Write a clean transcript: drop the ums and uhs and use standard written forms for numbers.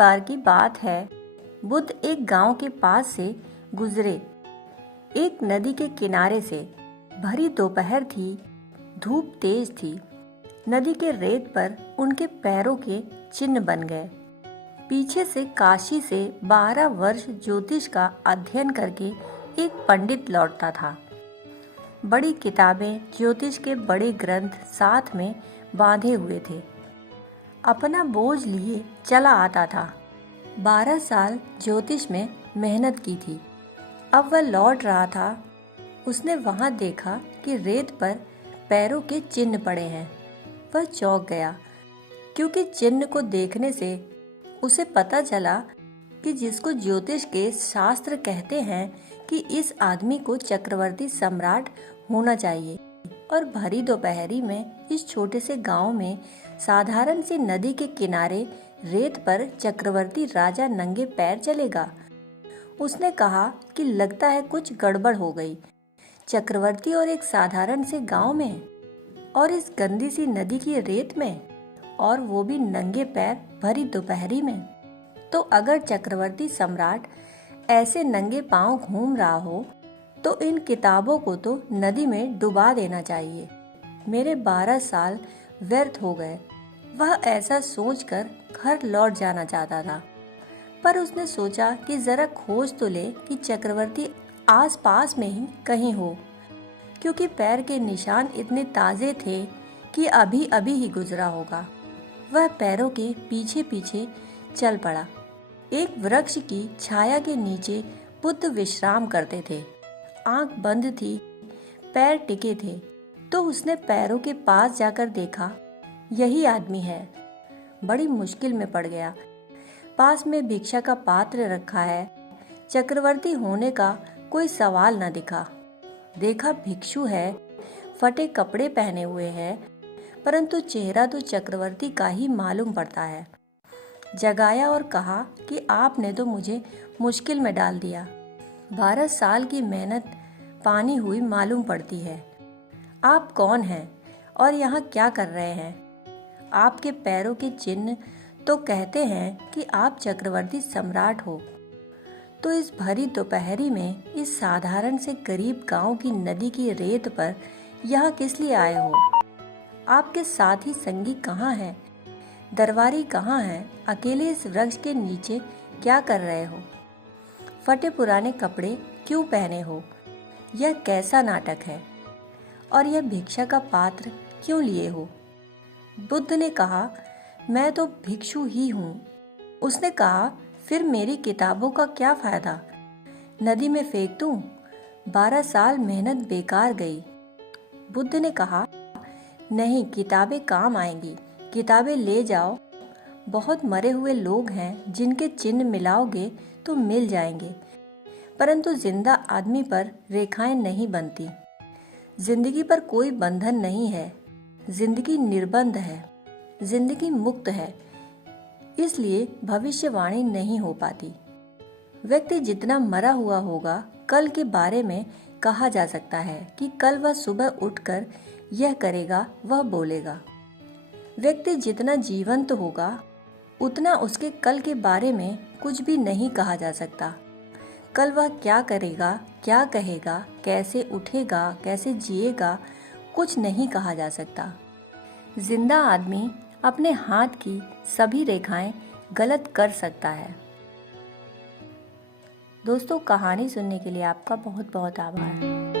बार की बात है, बुद्ध एक गांव के पास से गुजरे। एक नदी के किनारे से भरी दोपहर थी, धूप तेज थी। नदी के रेत पर उनके पैरों के चिन्ह बन गए। पीछे से काशी से 12 वर्ष ज्योतिष का अध्ययन करके एक पंडित लौटता था। बड़ी किताबें, ज्योतिष के बड़े ग्रंथ साथ में बांधे हुए थे। अपना बोझ लिए चला आता था। 12 साल ज्योतिष में मेहनत की थी। अब वह लौट रहा था। उसने वहां देखा कि रेत पर पैरों के चिन्ह पड़े हैं। वह चौंक गया, क्योंकि चिन्ह को देखने से उसे पता चला कि जिसको ज्योतिष के शास्त्र कहते हैं कि इस आदमी को चक्रवर्ती सम्राट होना चाहिए, और भरी दोपहरी में इस छोटे से गांव में साधारण सी नदी के किनारे रेत पर चक्रवर्ती राजा नंगे पैर चलेगा। उसने कहा कि लगता है कुछ गड़बड़ हो गई। चक्रवर्ती और एक साधारण से गांव में, और इस गंदी सी नदी की रेत में, और वो भी नंगे पैर भरी दोपहरी में। तो अगर चक्रवर्ती सम्राट ऐसे नंगे पांव घूम रहा हो तो इन किताबों को तो नदी में डुबा देना चाहिए। मेरे 12 साल व्यर्थ हो गए। वह ऐसा सोचकर घर लौट जाना चाहता था, पर उसने सोचा कि जरा खोज तो ले कि चक्रवर्ती आसपास में ही कहीं हो, क्योंकि पैर के निशान इतने ताजे थे कि अभी अभी ही गुजरा होगा। वह पैरों के पीछे पीछे चल पड़ा। एक वृक्ष की छाया के नीचे बुद्ध विश्राम करते थे। आंख बंद थी, पैर टिके थे। तो उसने पैरों के पास जाकर देखा, यही आदमी है। बड़ी मुश्किल में पड़ गया। पास में भिक्षा का पात्र रखा है। चक्रवर्ती होने का कोई सवाल न दिखा। देखा भिक्षु है, फटे कपड़े पहने हुए है, परंतु चेहरा तो चक्रवर्ती का ही मालूम पड़ता है। जगाया और कहा कि आपने तो मुझे मुश्किल में डाल दिया। 12 साल की मेहनत पानी हुई मालूम पड़ती है। आप कौन हैं और यहाँ क्या कर रहे हैं? आपके पैरों के चिन्ह तो कहते हैं कि आप चक्रवर्ती सम्राट हो। तो इस भरी दोपहरी में इस साधारण से गरीब गांव की नदी की रेत पर यहाँ किस लिए आए हो? आपके साथी संगी कहाँ हैं? दरबारी कहाँ हैं? अकेले इस वृक्ष के नीचे क्या कर रहे हो? फटे पुराने कपड़े क्यों पहने हो? यह कैसा नाटक है? और यह भिक्षा का पात्र क्यों लिए हो? बुद्ध ने कहा, मैं तो भिक्षु ही हूँ। उसने कहा, फिर मेरी किताबों का क्या फायदा? नदी में फेंक दूं? 12 साल मेहनत बेकार गई। बुद्ध ने कहा, नहीं, किताबें काम आएंगी। किताबें ले जाओ। बहुत मरे हुए लोग हैं जिनके चिन्ह मिलाओगे तो मिल जाएंगे, परंतु जिंदा आदमी पर रेखाएं नहीं बनती। जिंदगी पर कोई बंधन नहीं है। जिंदगी निर्बंध है, जिंदगी मुक्त है, इसलिए भविष्यवाणी नहीं हो पाती। व्यक्ति जितना मरा हुआ होगा, कल के बारे में कहा जा सकता है कि कल वह सुबह उठकर यह करेगा, वह बोलेगा। व्यक्ति जितना जीवंत होगा, उतना उसके कल के बारे में कुछ भी नहीं कहा जा सकता। कल वह क्या करेगा, क्या कहेगा, कैसे उठेगा, कैसे जिएगा, कुछ नहीं कहा जा सकता। जिंदा आदमी अपने हाथ की सभी रेखाएं गलत कर सकता है। दोस्तों, कहानी सुनने के लिए आपका बहुत बहुत आभार।